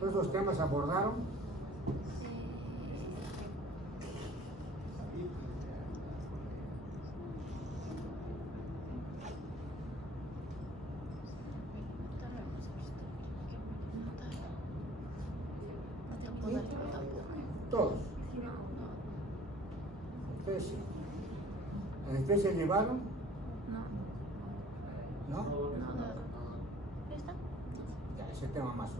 Todos los temas abordaron. Todos. Ustedes sí. ¿Anestesia llevaron? ¿No? ¿Está? Ya, ese tema más.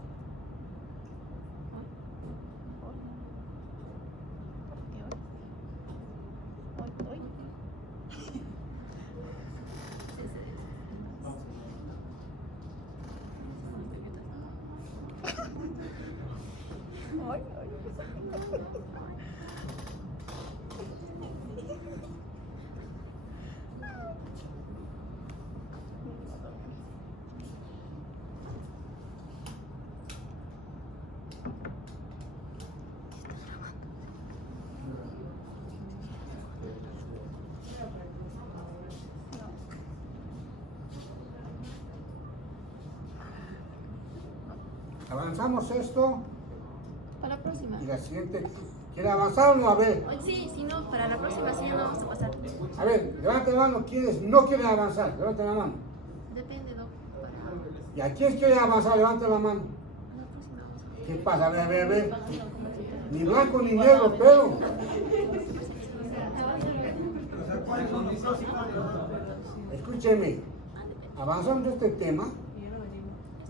Hoy. Avanzamos esto Para la próxima. y la siguiente. ¿Quiere avanzar o no? A ver. Sí, si no, para la próxima sí ya no vamos a pasar. A ver, levante la mano quienes no quieren avanzar. Levante la mano. Depende, Doc. Para ¿Y a quiénes quieren avanzar? Levante la mano. la próxima vamos a ver. ¿Qué pasa? A ver. Ni blanco ni negro, pero. Escúcheme. Avanzando este tema.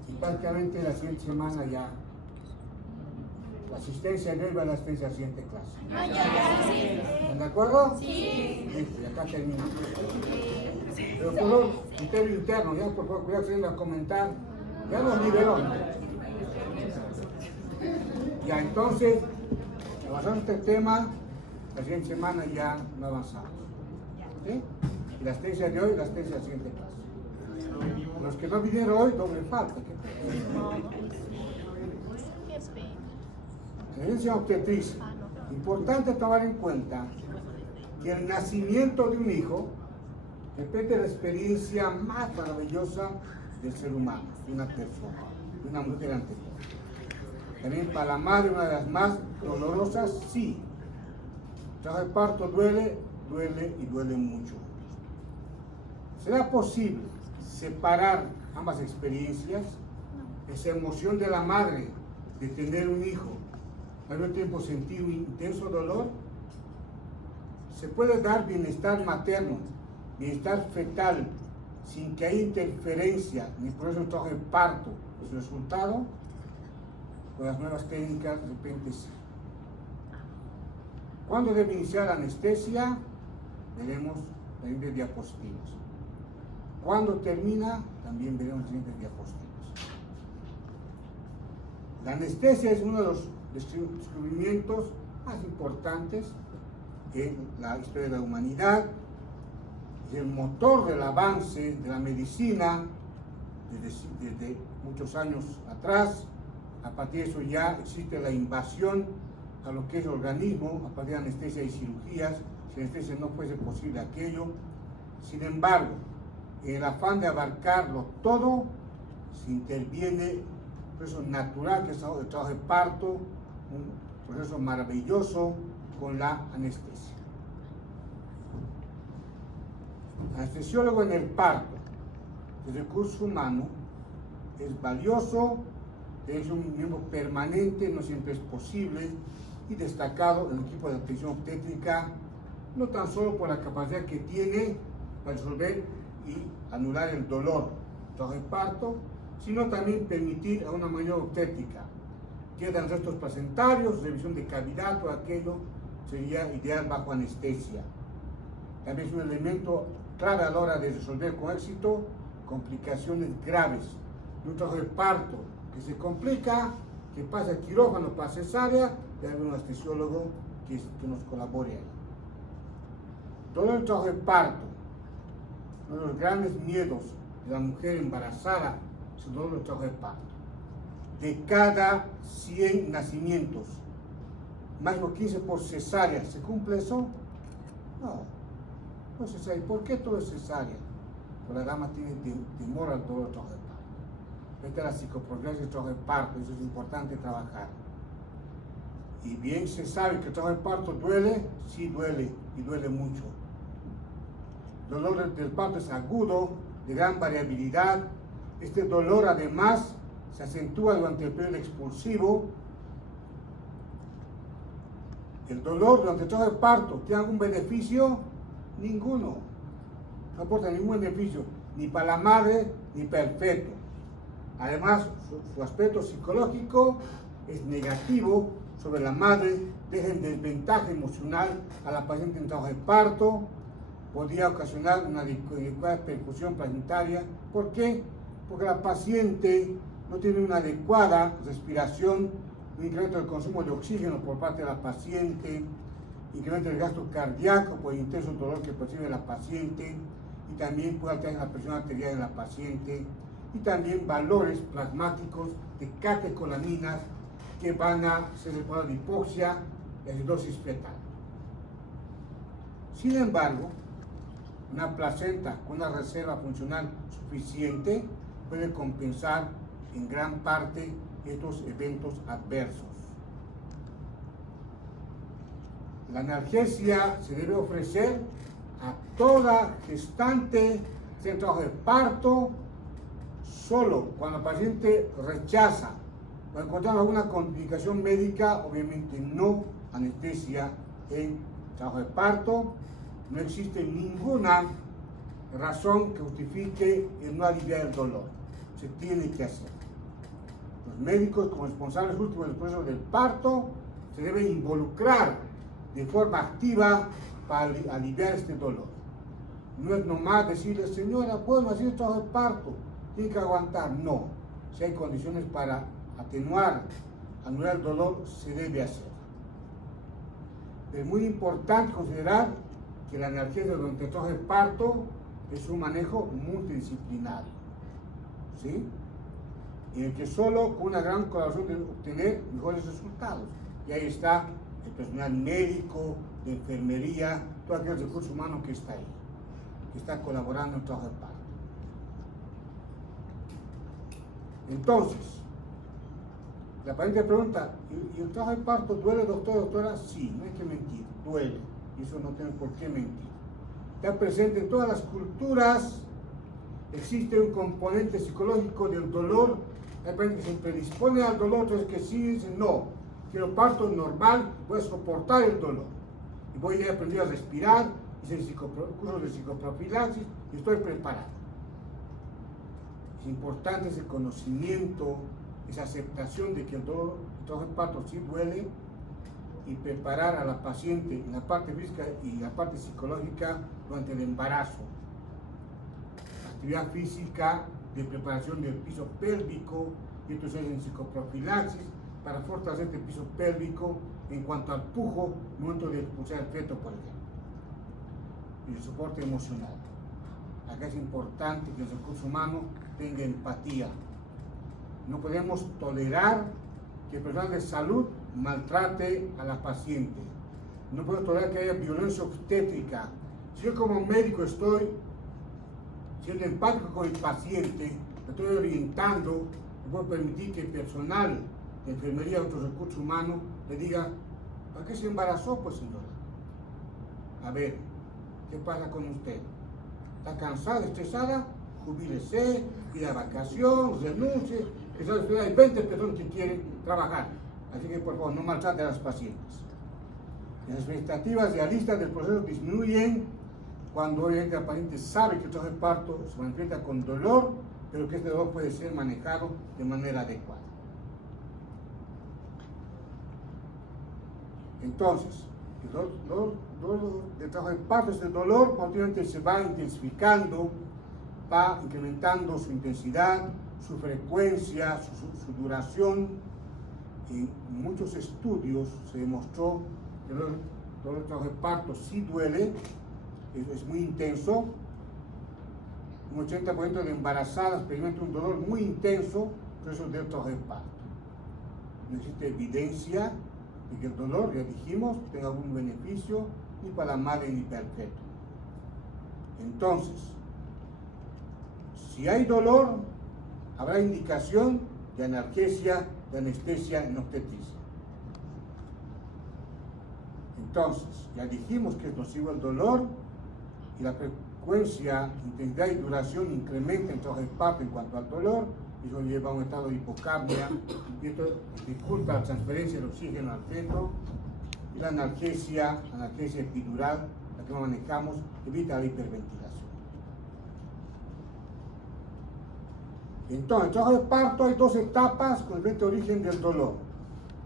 Y prácticamente la siguiente semana ya. La asistencia de hoy va a la asistencia a la siguiente clase. ¿Están de acuerdo? Sí. Listo, y acá termina. Pero por favor, criterio interno, ya por favor, cuidado haciendo a comentar. Ya nos liberó. Ya, entonces, avanzando este tema, la siguiente semana ya no avanzamos. ¿Sí? Y la asistencia de hoy, la asistencia a la siguiente clase. Los que no vinieron hoy, doble falta. Herencia obstetriz. Importante tomar en cuenta que el nacimiento de un hijo depende de la experiencia más maravillosa del ser humano, de una persona, de una mujer anterior. También para la madre una de las más dolorosas, sí. El trabajo de parto duele y duele mucho. ¿Será posible separar ambas experiencias? Esa emoción de la madre de tener un hijo, al mismo tiempo sentir un intenso dolor. Se puede dar bienestar materno, bienestar fetal, sin que haya interferencia ni proceso de trabajo de parto. ¿Es el resultado? Con las nuevas técnicas, de repente sí. ¿Cuándo debe iniciar la anestesia? Veremos las siguientes diapositivas. ¿Cuándo termina? También veremos las siguientes diapositivas. La anestesia es uno de los descubrimientos más importantes en la historia de la humanidad. Es el motor del avance de la medicina desde muchos años atrás. A partir de eso ya existe la invasión a lo que es el organismo, a partir de anestesia y cirugías. Si anestesia no fuese posible aquello. Sin embargo, en el afán de abarcarlo todo, se interviene el proceso natural, que es el trabajo de parto, un proceso maravilloso con la anestesia. Anestesiólogo en el parto. El recurso humano es valioso, es un miembro permanente, no siempre es posible, y destacado en el equipo de atención obstétrica, no tan solo por la capacidad que tiene para resolver y anular el dolor del trabajo de parto, sino también permitir a una mayor obstétrica. Quedan restos placentarios, revisión de cavidad, todo aquello sería ideal bajo anestesia. También es un elemento clave a la hora de resolver con éxito complicaciones graves de un trabajo de parto que se complica, que pasa al quirófano para cesárea, y hay un anestesiólogo que nos colabore ahí. Todo el trabajo de parto, uno de los grandes miedos de la mujer embarazada, es el dolor del trabajo de parto. De cada 100 nacimientos, máximo 15 por cesárea, ¿se cumple eso? No es cesárea. ¿Por qué todo es cesárea? Porque la dama tiene temor al dolor del trabajo de parto. Esta es la psicoprofilaxis del trabajo de parto, eso es importante trabajar. Y bien se sabe que el trabajo de parto duele, sí duele, y duele mucho. El dolor del parto es agudo, de gran variabilidad. Este dolor además se acentúa durante el periodo expulsivo. El dolor durante el trabajo de parto, ¿tiene algún beneficio? Ninguno. No aporta ningún beneficio, ni para la madre, ni para el feto. Además, su aspecto psicológico es negativo sobre la madre, deja en desventaja emocional a la paciente en trabajo de parto, podría ocasionar una adecuada percusión placentaria. ¿Por qué? Porque la paciente no tiene una adecuada respiración, un incremento del consumo de oxígeno por parte de la paciente, incremento del gasto cardíaco por el intenso dolor que percibe la paciente, y también puede alterar la presión arterial de la paciente, y también valores plasmáticos de catecolaminas que van a ser responsables de hipoxia y acidosis fetal. Sin embargo, una placenta con una reserva funcional suficiente puede compensar en gran parte estos eventos adversos. La analgesia se debe ofrecer a toda gestante en trabajo de parto solo cuando el paciente rechaza o encontramos alguna complicación médica, obviamente no anestesia en trabajo de parto. No existe ninguna razón que justifique el no aliviar el dolor. Se tiene que hacer. Los médicos, como responsables últimos del proceso del parto, se deben involucrar de forma activa para aliviar este dolor. No es nomás decirle, señora, ¿puedo hacer trabajo de parto? Tiene que aguantar. No. Si hay condiciones para atenuar, anular el dolor, se debe hacer. Es muy importante considerar que la analgesia durante el trabajo de parto es un manejo multidisciplinario, ¿sí? En el que solo con una gran colaboración de obtener mejores resultados. Y ahí está el personal médico, de enfermería, todo aquel recurso humano que está ahí, que está colaborando en el trabajo de parto. Entonces, la paciente pregunta, ¿y el trabajo de parto duele, doctor, doctora? Sí, no hay que mentir, duele. Y eso no tiene por qué mentir. Está presente en todas las culturas, existe un componente psicológico del dolor. Hay pacientes que se predisponen al dolor, otros que sí dicen, no, quiero parto normal, voy a soportar el dolor. Y voy a aprender a respirar, hice el curso de psicoprofilaxis y estoy preparado. Es importante ese conocimiento, esa aceptación de que el dolor, el trabajo de parto sí duele, y preparar a la paciente en la parte física y la parte psicológica durante el embarazo. Actividad física de preparación del piso pélvico, y esto se hace en psicoprofilaxis para fortalecer el piso pélvico en cuanto al pujo, en el momento de expulsar el feto, por ejemplo. Y el soporte emocional. Acá es importante que el recurso humano tenga empatía. No podemos tolerar que el personal de salud maltrate a la paciente. No podemos tolerar que haya violencia obstétrica. Si yo como médico estoy siendo empático con el paciente, lo estoy orientando, no puedo permitir que el personal de enfermería o otros recursos humanos le diga, ¿para qué se embarazó, pues, señora? A ver, ¿qué pasa con usted? ¿Está cansada, estresada? Jubílese, pida vacación, renuncie. Hay 20 personas que quieren trabajar. Así que, por favor, no maltrate a las pacientes. Las expectativas realistas del proceso disminuyen cuando obviamente la paciente sabe que el trabajo de parto se manifiesta con dolor, pero que este dolor puede ser manejado de manera adecuada. Entonces, el dolor del trabajo de parto, este dolor continuamente se va intensificando, va incrementando su intensidad, su frecuencia, su duración. En muchos estudios se demostró que el dolor del trabajo de parto sí duele, es muy intenso. Un 80% de embarazadas experimenta un dolor muy intenso por eso del trabajo de parto. No existe evidencia de que el dolor, ya dijimos, tenga algún beneficio ni para la madre ni para el feto. Entonces, si hay dolor, habrá indicación de analgesia, de anestesia en obstetricia. Entonces, ya dijimos que es nocivo el dolor y la frecuencia, intensidad y duración incrementa en trabajo de parto en cuanto al dolor, y eso lleva a un estado de hipocapnia, y esto dificulta la transferencia del oxígeno al feto, y la analgesia epidural, la que manejamos, evita la hiperventilación. Entonces, en el trabajo de parto hay dos etapas con diferente origen del dolor,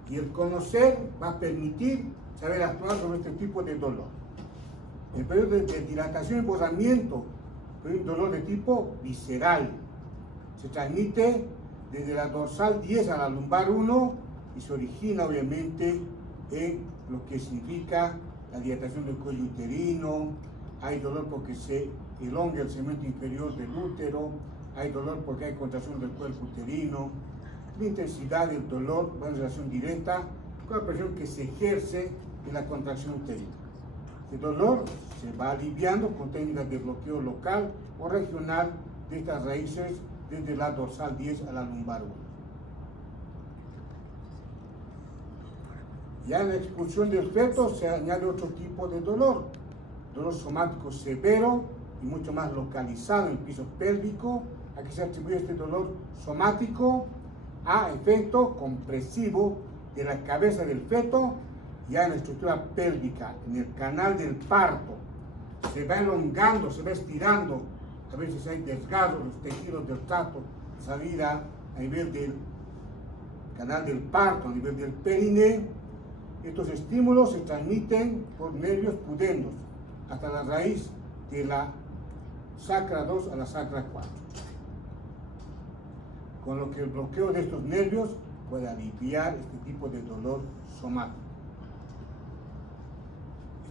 y el conocer va a permitir saber actuar sobre este tipo de dolor. El periodo de dilatación y borramiento es un dolor de tipo visceral. Se transmite desde la dorsal 10 a la lumbar 1 y se origina obviamente en lo que significa la dilatación del cuello uterino. Hay dolor porque se elonga el segmento inferior del útero, hay dolor porque hay contracción del cuerpo uterino. La intensidad del dolor va en relación directa con la presión que se ejerce en la contracción uterina. El dolor se va aliviando con técnicas de bloqueo local o regional de estas raíces desde la dorsal 10 a la lumbar 1. Ya en la expulsión del feto se añade otro tipo de dolor somático severo y mucho más localizado en el piso pélvico. Aquí se atribuye este dolor somático a efecto compresivo de la cabeza del feto, ya en la estructura pélvica, en el canal del parto. Se va elongando, se va estirando, a veces hay desgarros, los tejidos del tracto, salida a nivel del canal del parto, a nivel del périneo. Estos estímulos se transmiten por nervios pudendos hasta la raíz de la sacra 2 a la sacra 4. Con lo que el bloqueo de estos nervios puede aliviar este tipo de dolor somático.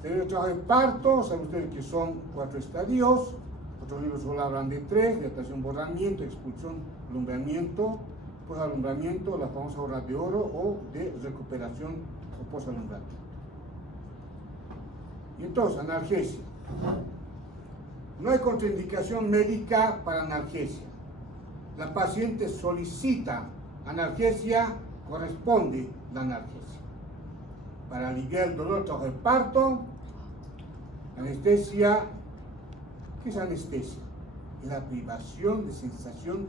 Este trabajo de parto, saben ustedes que son 4 estadios. Otros libros solo hablan de 3: dilatación, borramiento, expulsión, alumbramiento, posalumbramiento, la famosa hora de oro, o de recuperación o posalumbramiento. Y entonces, analgesia. No hay contraindicación médica para analgesia. La paciente solicita analgesia, corresponde la analgesia. Para aliviar el dolor trabajo de parto, anestesia. ¿Qué es anestesia? Es la privación de sensación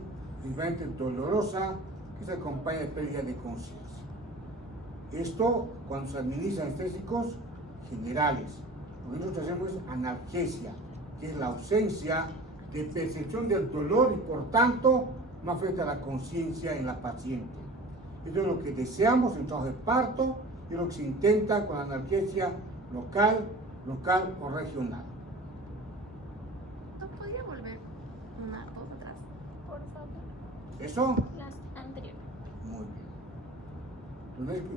realmente dolorosa que se acompaña de pérdida de conciencia. Esto cuando se administra anestésicos generales. Lo que nosotros hacemos es analgesia, que es la ausencia de percepción del dolor y por tanto no afecta la conciencia en la paciente. Esto es lo que deseamos en trabajo de parto y lo que se intenta con la analgesia local o regional. ¿No podría volver dos atrás? Por favor. ¿Eso? Las anteriores. Muy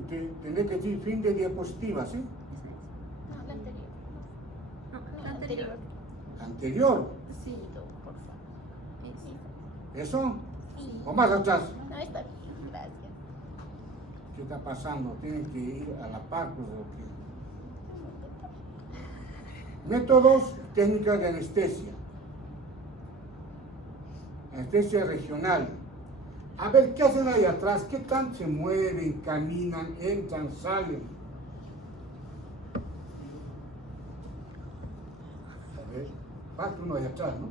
bien. Tendré que decir fin de diapositiva, ¿sí? No, la anterior. No, No, la anterior. Anterior. Sí, por favor. Sí. ¿Eso? Sí. ¿O más atrás? No, está bien. Gracias. ¿Qué está pasando? Tienen que ir a la par, pues, ¿o qué? Métodos, técnicas de anestesia. Anestesia regional. A ver, ¿qué hacen ahí atrás? ¿Qué tanto se mueven, caminan, entran, salen? A ver, falta uno ahí atrás, ¿no?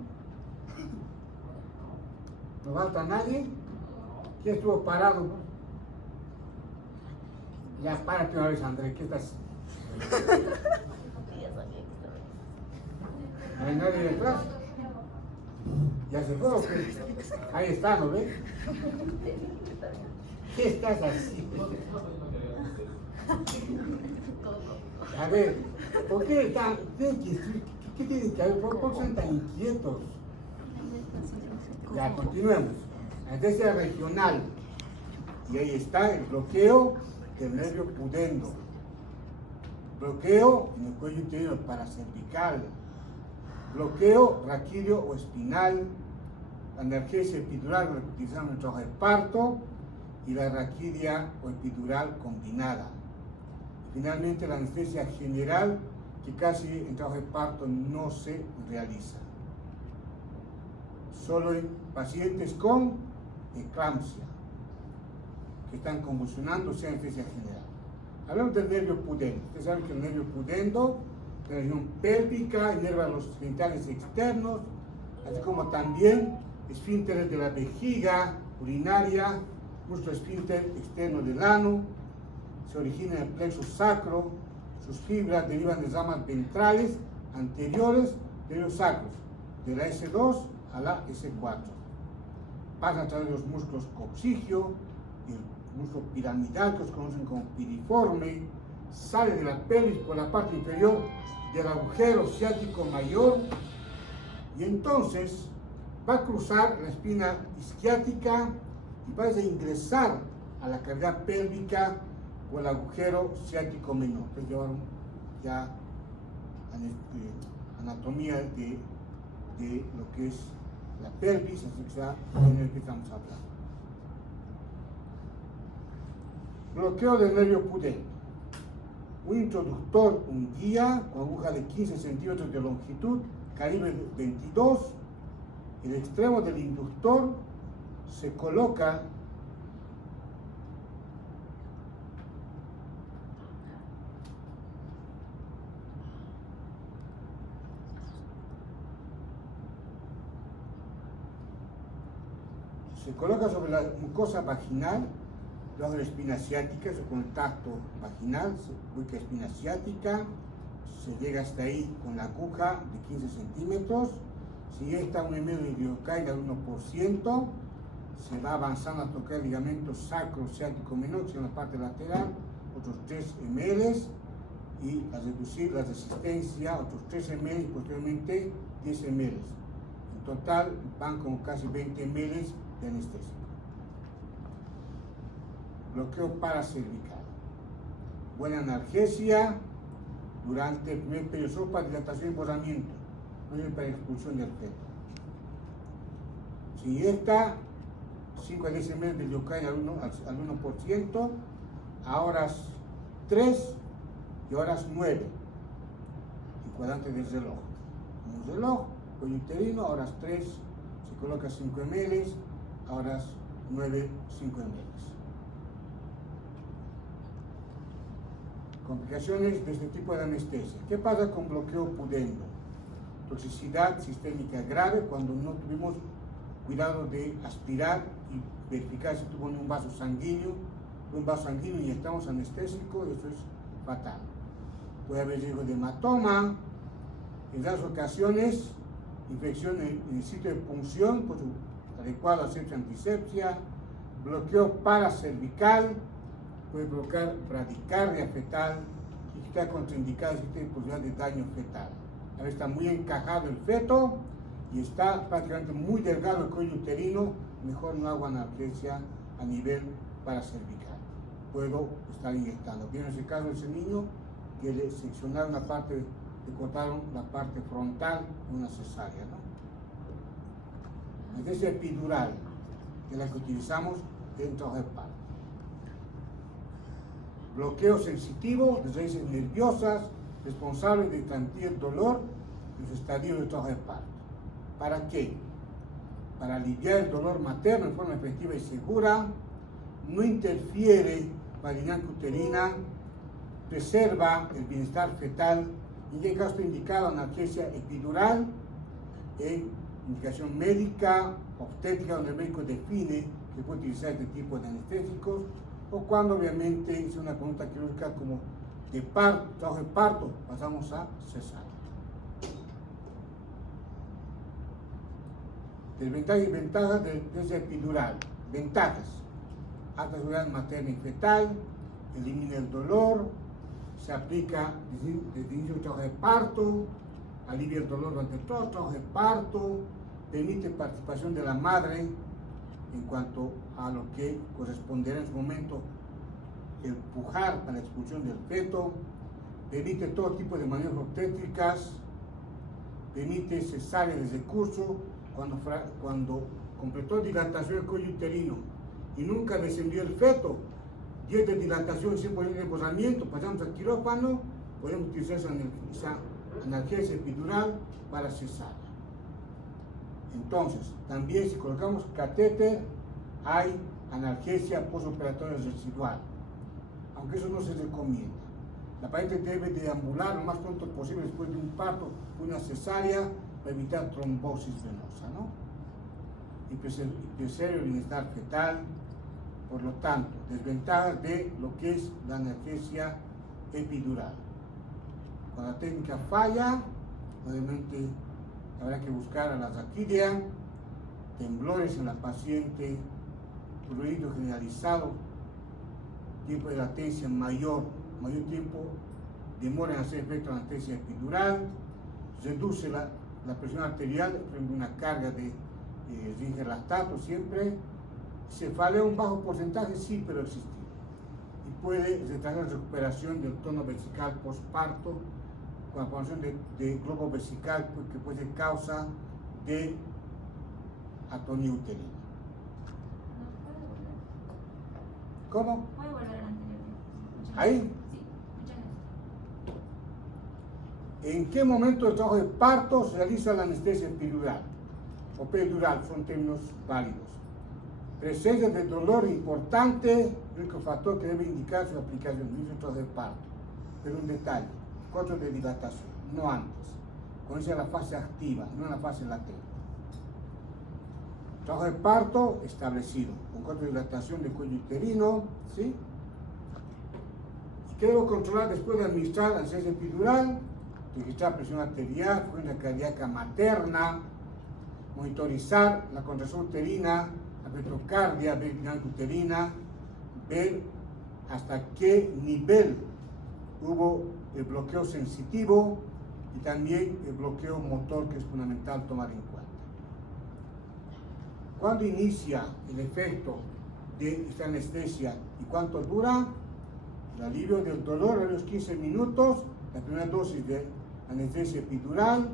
¿No falta nadie? ¿Quién estuvo parado? Ya, párate una vez, André, ¿qué estás? Ya sabía que estaba. ¿No hay nadie detrás? ¿Ya se fue o qué? Ahí está, ¿no ves? ¿Qué estás haciendo? A ver, ¿por qué están? ¿Qué tienen que haber? ¿Por qué están tan inquietos? Ya, continuemos. Anestesia regional. Y ahí está el bloqueo del nervio pudendo. Bloqueo en el cuello uterino paracervical. Bloqueo raquídeo o espinal. La analgesia epidural que utilizamos en el trabajo de parto y la raquidia o epidural combinada. Finalmente, la anestesia general, que casi en trabajo de parto no se realiza. Solo en pacientes con eclampsia, que están convulsionando, sea anestesia general. Hablamos del nervio pudendo. Ustedes saben que el nervio pudendo, la región pélvica, inerva los genitales externos, así como también esfínteres de la vejiga urinaria, músculo esfínter externo del ano, se origina en el plexo sacro, sus fibras derivan de ramas ventrales anteriores de los sacros, de la S2 a la S4. Pasa a través de los músculos coccigio, el músculo piramidal, que os conocen como piriforme, sale de la pelvis por la parte inferior del agujero ciático mayor y entonces va a cruzar la espina isquiática y va a ingresar a la cavidad pélvica por el agujero ciático menor. Entonces llevaron ya anatomía de lo que es la pelvis, así que sea en el que estamos hablando. Bloqueo del nervio pudendo. Un introductor, un guía con aguja de 15 centímetros de longitud, calibre 22. El extremo del inductor se coloca sobre la mucosa vaginal, luego de la espina ciática, su contacto vaginal, se ubica espina ciática, se llega hasta ahí con la aguja de 15 centímetros. Si está un ml de iliocáida al 1%, se va avanzando a tocar el ligamento sacro ciático menor, que es en la parte lateral, otros 3 ml, y a reducir la resistencia, otros 3 ml y posteriormente 10 ml. En total van como casi 20 ml de anestesia. Bloqueo paracervical. Buena analgesia durante el primer periodo, solo para dilatación y borramiento, no es para expulsión del feto. Si está 5 a 10 ml de iliocáida al 1%, a horas 3 y horas 9, en cuadrante del reloj. Un reloj, cuello uterino, a horas 3 se coloca 5 ml, a horas 9, 5 ml. Complicaciones de este tipo de anestesia. ¿Qué pasa con bloqueo pudendo? Toxicidad sistémica grave cuando no tuvimos cuidado de aspirar y verificar si tuvo un vaso sanguíneo. Un vaso sanguíneo y estamos anestésico, eso es fatal. Puede haber riesgo de hematoma, en las ocasiones infección en el sitio de punción por su adecuada asepsia antisepsia, bloqueo paracervical, puede provocar bradicardia fetal y que está contraindicada si tiene posibilidad de daño fetal. A veces está muy encajado el feto y está prácticamente muy delgado el cuello uterino, mejor no hago analgesia a nivel paracervical. Puedo estar inyectando. Vieron ese caso de ese niño que le seccionaron la parte, le cortaron la parte frontal de una cesárea, ¿no? Anestesia epidural, que es la que utilizamos dentro del parto. Bloqueo sensitivo de raíces nerviosas responsable de transmitir el dolor en los estadios de trabajo de parto. ¿Para qué? Para aliviar el dolor materno en forma efectiva y segura, no interfiere con la dinámica uterina, preserva el bienestar fetal y en caso está indicado analgesia epidural, indicación médica, obstétrica, donde el médico define que puede utilizar este tipo de anestésicos, o cuando obviamente es una conducta quirúrgica como de parto, trabajo de parto, pasamos a cesárea. Desventajas y ventajas de anestesia epidural. Ventajas: alta seguridad materna y fetal, elimina el dolor, se aplica desde el inicio del trabajo de parto, alivia el dolor durante todo el trabajo de parto, permite participación de la madre en cuanto a lo que corresponderá en su momento el pujar para la expulsión del feto, permite todo tipo de maniobras obstétricas, permite cesárea de recurso cuando completó dilatación del cuello uterino y nunca descendió el feto, 10 de dilatación y 100% de embolsamiento, pasamos al quirófano, podemos utilizar esa analgesia epidural para cesárea. Entonces, también si colocamos catéter hay analgesia postoperatoria residual, aunque eso no se recomienda. La paciente debe deambular lo más pronto posible después de un parto, una cesárea, para evitar trombosis venosa, ¿no? Y preservar el bienestar fetal. Por lo tanto, desventajas de lo que es la analgesia epidural. Cuando la técnica falla, obviamente habrá que buscar a la raquidia, temblores en la paciente, ruido generalizado, tiempo de latencia mayor tiempo, demora en hacer efecto la anestesia epidural, reduce la presión arterial, una carga de ringerlactato siempre, cefalea un bajo porcentaje, sí, pero existe. Y puede retrasar la recuperación del tono vesical postparto con la formación de globo vesical que puede ser causa de atonía uterina. ¿Cómo? ¿Puede volver al anterior? ¿Ahí? Sí, muchas gracias. ¿En qué momento del trabajo de parto se realiza la anestesia epidural o peridural? Son términos válidos. Presencia de dolor importante, el único factor que debe indicar su aplicación, no es el trabajo de parto. Pero un detalle, corto de dilatación, no antes. Comienza la fase activa, no en la fase latente. Trabajo de parto establecido, con corto de dilatación del cuello uterino, ¿sí? ¿Y qué debo controlar después de administrar la anestesia epidural? Registrar presión arterial, frecuencia cardíaca materna, monitorizar la contracción uterina, la petrocardia, ver dinámica uterina, ver hasta qué nivel hubo el bloqueo sensitivo y también el bloqueo motor, que es fundamental tomar en cuenta. ¿Cuándo inicia el efecto de esta anestesia y cuánto dura? El alivio del dolor a los 15 minutos, la primera dosis de anestesia epidural.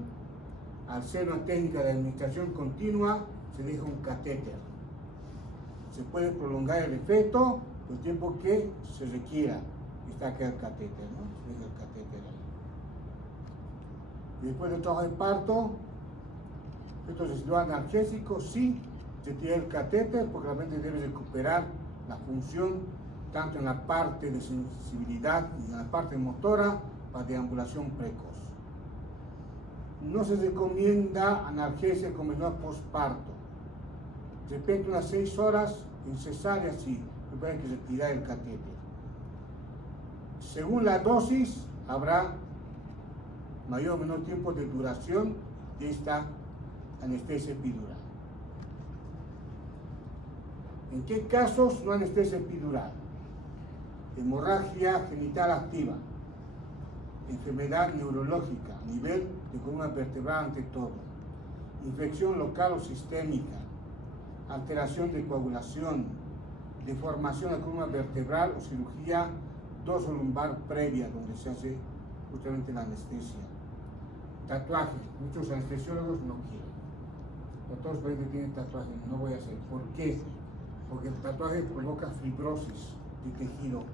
Al ser una técnica de administración continua, se deja un catéter. Se puede prolongar el efecto por el tiempo que se requiera. Está acá el catéter, ¿no? Se deja el catéter ahí. Y después del trabajo de parto, efecto residual analgésico, sí, se tira el catéter porque la mente debe recuperar la función tanto en la parte de sensibilidad y en la parte motora para deambulación precoz. No se recomienda analgesia convencional postparto. De repente unas 6 horas en cesárea, sí, pero hay que retirar el catéter. Según la dosis, habrá mayor o menor tiempo de duración de esta anestesia epidural. ¿En qué casos no anestesia epidural? Hemorragia genital activa, enfermedad neurológica, nivel de columna vertebral ante todo, infección local o sistémica, alteración de coagulación, deformación de la columna vertebral o cirugía dorsolumbar previa, donde se hace justamente la anestesia. Tatuajes, muchos anestesiólogos no quieren. Todos los pacientes tienen tatuajes, no voy a hacer. ¿Por qué? Porque el tatuaje provoca fibrosis de tejido,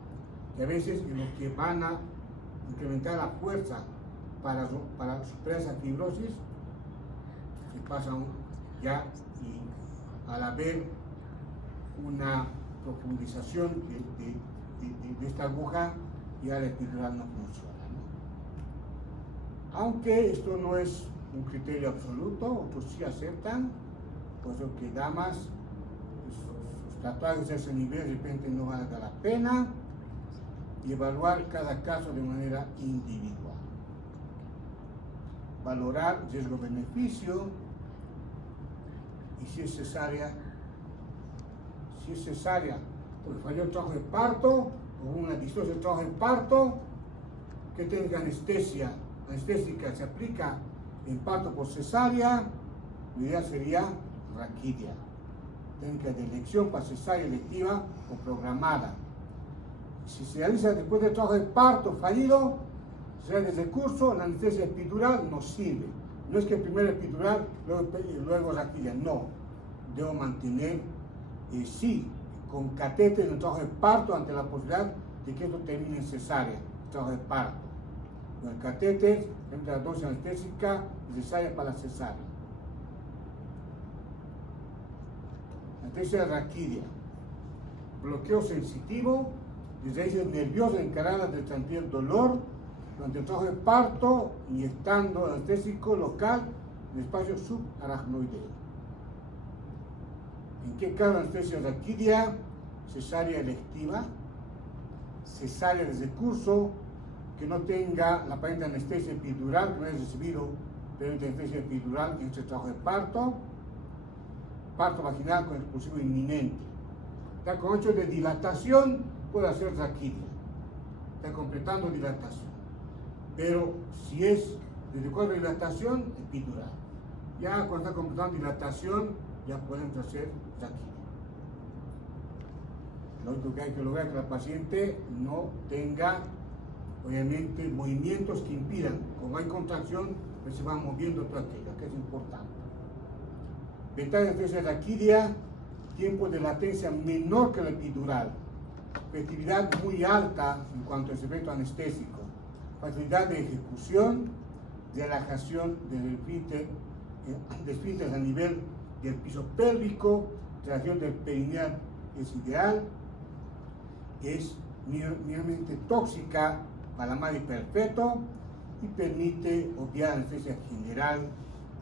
que a veces en lo que van a incrementar la fuerza para superar esa fibrosis, se pasan ya, y al haber una profundización de esta aguja, ya la epidural no funciona, ¿no? Aunque esto no es un criterio absoluto, otros sí aceptan, por eso que damas, sus tatuajes a ese nivel de repente no valga la pena, y evaluar cada caso de manera individual. Valorar riesgo-beneficio, y si es cesárea, porque falló el trabajo de parto, o una distosia del trabajo de parto, ¿qué técnica anestésica se aplica en parto por cesárea? La idea sería raquidia, técnica de elección para cesárea electiva o programada. Si se realiza después del trabajo de parto fallido, sea de recurso, la anestesia epidural no sirve. No es que primero epidural, luego raquidia, no. Debo mantener, sí, con catéter en el trabajo de parto ante la posibilidad de que esto termine en cesárea, el trabajo de parto. Con el catéter, entre la dosis anestésica y cesárea para la cesárea. anestesia raquídea, bloqueo sensitivo, disreflexia nerviosa encarada de transmitir dolor durante el trabajo de parto, inyectando anestésico local en el espacio subaracnoideo. ¿En qué caso la anestesia raquídea? Cesárea electiva, cesárea de recurso, que no tenga la paciente anestesia epidural, que no haya recibido anestesia epidural en este trabajo de parto, parto vaginal con expulsivo inminente. Ya con hecho de dilatación puede hacer raquídea, está completando dilatación, pero si es desde cuadro de dilatación, epidural. Ya cuando está completando dilatación, ya pueden hacer raquídea. Lo único que hay que lograr es que la paciente no tenga, obviamente, movimientos que impidan, como hay contracción, pues se va moviendo toda aquella, que es importante. Ventaja de anestesia raquídea, tiempo de latencia menor que la epidural, efectividad muy alta en cuanto a ese efecto anestésico, facilidad de ejecución, relajación del esfínteres a nivel del piso pélvico, relajación del perineal es ideal, es mínimamente tóxica para la madre y para el feto y permite obviar anestesia general.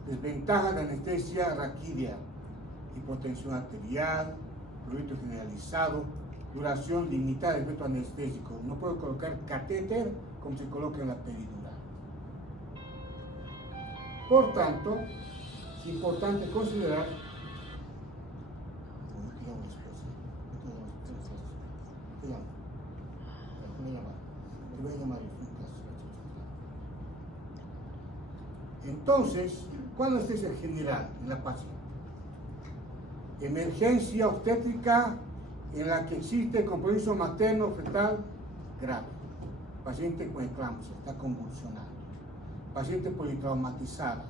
Desventaja de anestesia raquídea: hipotensión arterial, prurito generalizado, duración limitada del efecto anestésico. No puedo colocar catéter como se coloca en la peridural. Por tanto, es importante considerar entonces, ¿cuál es anestesia general en la paciente? Emergencia obstétrica en la que existe compromiso materno fetal grave, paciente con eclampsia, está convulsionando, paciente politraumatizada,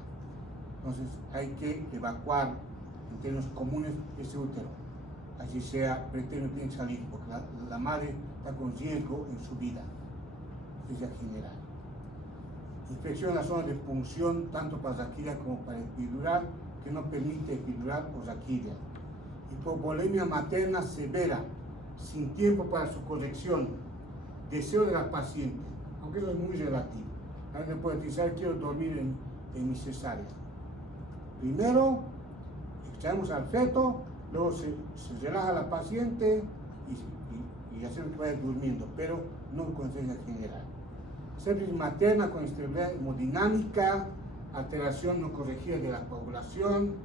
entonces hay que evacuar en términos comunes ese útero, así sea pretérito tiene que salir, porque la madre está con riesgo en su vida. Anestesia general. Infección en la zona de punción, tanto para raquídea como para epidural, que no permite epidural o raquídea. Hipovolemia materna severa, sin tiempo para su corrección. Deseo de la paciente, aunque eso es muy relativo. A veces puede utilizar, quiero dormir en mi cesárea. Primero, extraemos al feto, luego se relaja la paciente y hacemos que vaya durmiendo, pero no con anestesia general. Sepsis materna con inestabilidad hemodinámica, alteración no corregida de la coagulación,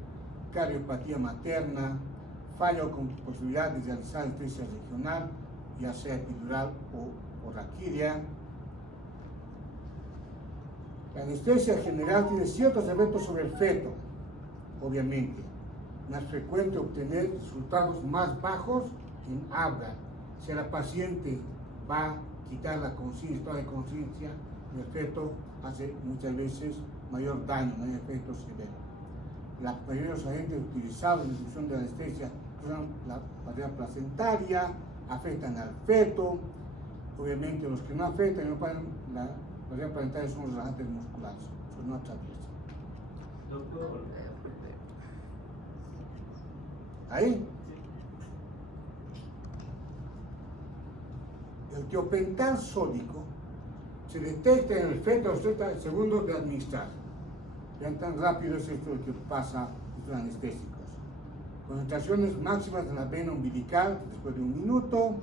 cardiopatía materna, fallo con posibilidad de realizar anestesia regional, ya sea epidural o raquídea. La anestesia general tiene ciertos efectos sobre el feto, obviamente. Más frecuente obtener resultados más bajos en habla. Si la paciente va a quitar la conciencia, estado de conciencia, el feto hace muchas veces mayor daño, mayor efecto severo. La mayoría de los agentes utilizados en la inducción de anestesia son la barrera placentaria, afectan al feto. Obviamente los que no afectan, no pueden, la barrera placentaria son los relajantes musculares, eso no atraviesa. Doctor. Ahí. El tiopental sódico se detecta en el feto a los 30 segundos de administrar. Vean tan rápido es esto que pasa estos anestésicos. Concentraciones máximas en la vena umbilical después de 1 minuto.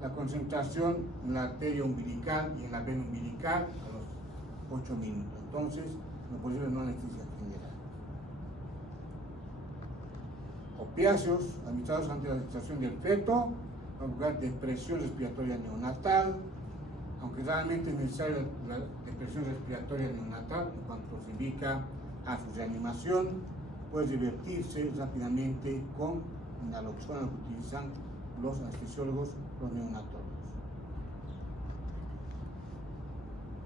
La concentración en la arteria umbilical y en la vena umbilical a los 8 minutos. Entonces, no posible no anestesia general. Opiáceos administrados ante la administración del feto, en lugar de depresión respiratoria neonatal, aunque realmente es necesaria la depresión respiratoria neonatal en cuanto se indica a su reanimación, puede revertirse rápidamente con naloxona que utilizan los anestesiólogos, los neonatólogos.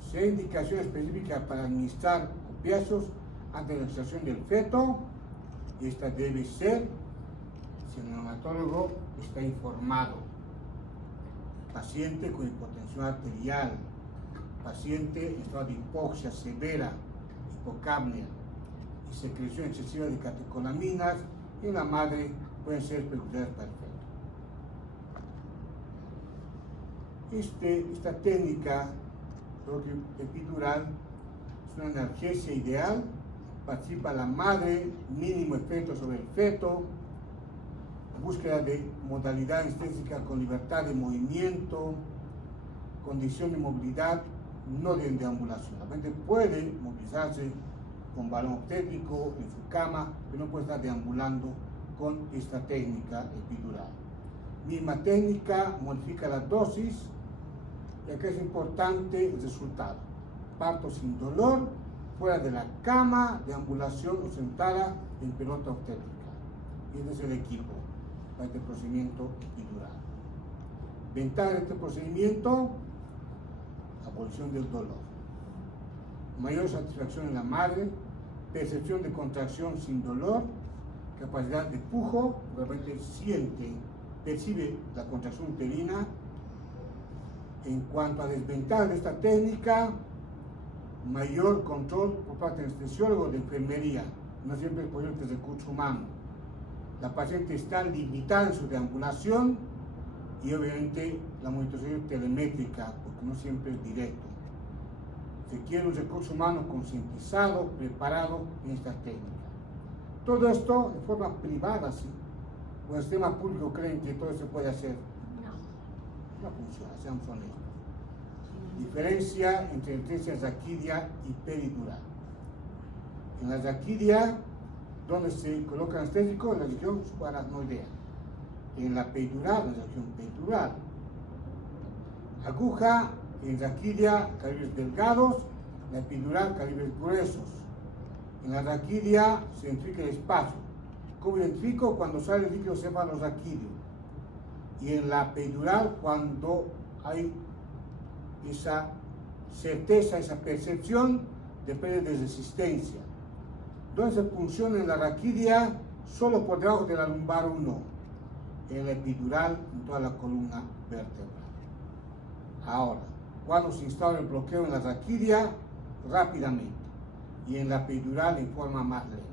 Si hay indicación específica para administrar opiáceos ante la administración del feto, esta debe ser si el neonatólogo está informado. Paciente con hipotensión arterial, paciente en estado de hipoxia severa, hipocapnia y secreción excesiva de catecolaminas, y la madre pueden ser perjudiciales para el feto. Esta técnica epidural es una analgesia ideal. Participa la madre, mínimo efecto sobre el feto, búsqueda de modalidad anestésica con libertad de movimiento, condición de movilidad, no de deambulación. La paciente puede movilizarse con balón obstétrico en su cama, pero no puede estar deambulando con esta técnica epidural. Misma técnica, modifica la dosis, y acá es importante el resultado. Parto sin dolor, fuera de la cama, deambulación o sentada en pelota obstétrica. Y este es el equipo para este procedimiento epidural. Ventaja de este procedimiento: abolición del dolor, mayor satisfacción en la madre, percepción de contracción sin dolor, capacidad de pujo, realmente percibe la contracción uterina. En cuanto a desventajas de esta técnica, mayor control por parte del anestesiólogo, de enfermería, no siempre es posible desde recurso humano. La paciente está limitada en su deambulación y obviamente la monitorización telemétrica, porque no siempre es directo. Se quiere un recurso humano concientizado, preparado en esta técnica. Todo esto de forma privada, sí. O el sistema público creen que todo se puede hacer. No funciona, seamos honestos. Diferencia entre anestesia raquídea y peridural. En la raquídea, donde se coloca anestésico, en la región subaracnoidea. En la peridural, en la región peridural. Aguja en raquídea, calibres delgados, la epidural, calibres gruesos. En la raquídea se identifica el espacio. ¿Cómo identifico? Cuando sale el líquido cefalorraquídeo. Y en la peridural, cuando hay esa certeza, esa percepción, depende de resistencia. ¿Dónde se funciona en la raquídea? Solo por debajo de la lumbar 1. En la epidural, en toda la columna vertebral. Ahora, cuando se instala el bloqueo en la raquídea, rápidamente. Y en la peridural, en forma más lenta.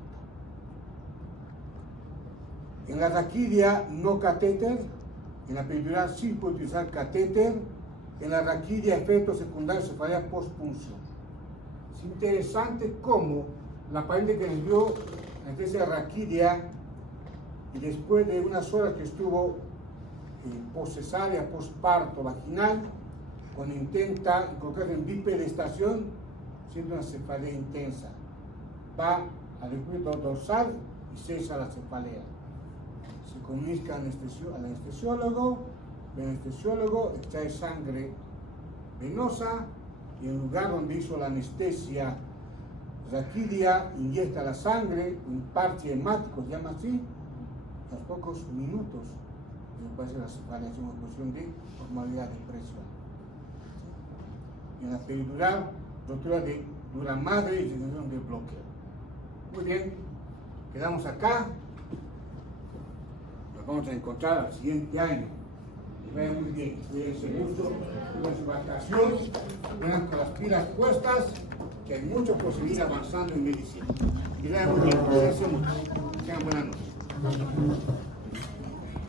En la raquídea, no catéter. En la peridural sí puede utilizar catéter. En la raquídea, efectos secundarios, cefalea postpunción. Es interesante cómo la paciente que recibió anestesia raquídea y después de unas horas que estuvo poscesárea, posparto vaginal, cuando intenta colocarse en bipedestación, siente una cefalea intensa. Va al recúbito dorsal y cesa la cefalea. Se comunica al anestesiólogo, el anestesiólogo extrae sangre venosa y en el lugar donde hizo la anestesia raquídea inyecta la sangre, un parche hemático, se llama así, a los pocos minutos después de la cefalea, es una cuestión de normalidad de presión. En la peridural, rotura de dura madre y sensación de bloqueo. Muy bien, quedamos acá. Nos vamos a encontrar al siguiente año. Que vaya muy bien, cuídense mucho, con su vacación, vengan con las pilas puestas, que hay mucho por seguir avanzando en medicina. Que vaya muy bien, cuídense mucho. Sean buenas noches.